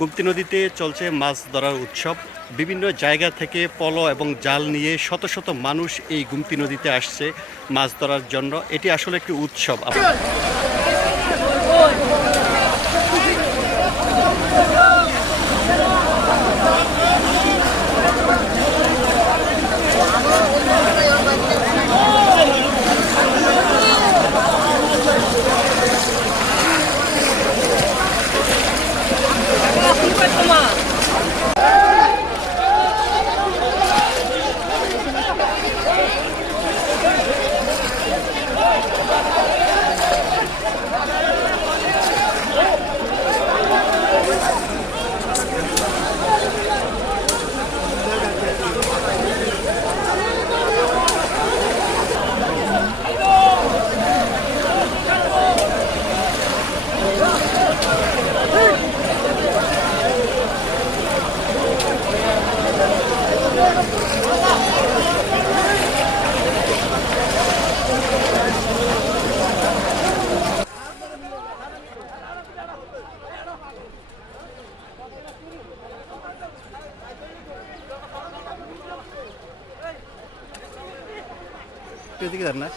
গুপ্তি নদীতে চলছে মাছ ধরার উৎসব। বিভিন্ন জায়গা থেকে পলো এবং জাল নিয়ে শত শত মানুষ এই গুমতি নদীতে আসছে মাছ ধরার জন্য। এটি আসলে একটি উৎসব। 깔끔한. किती धरणार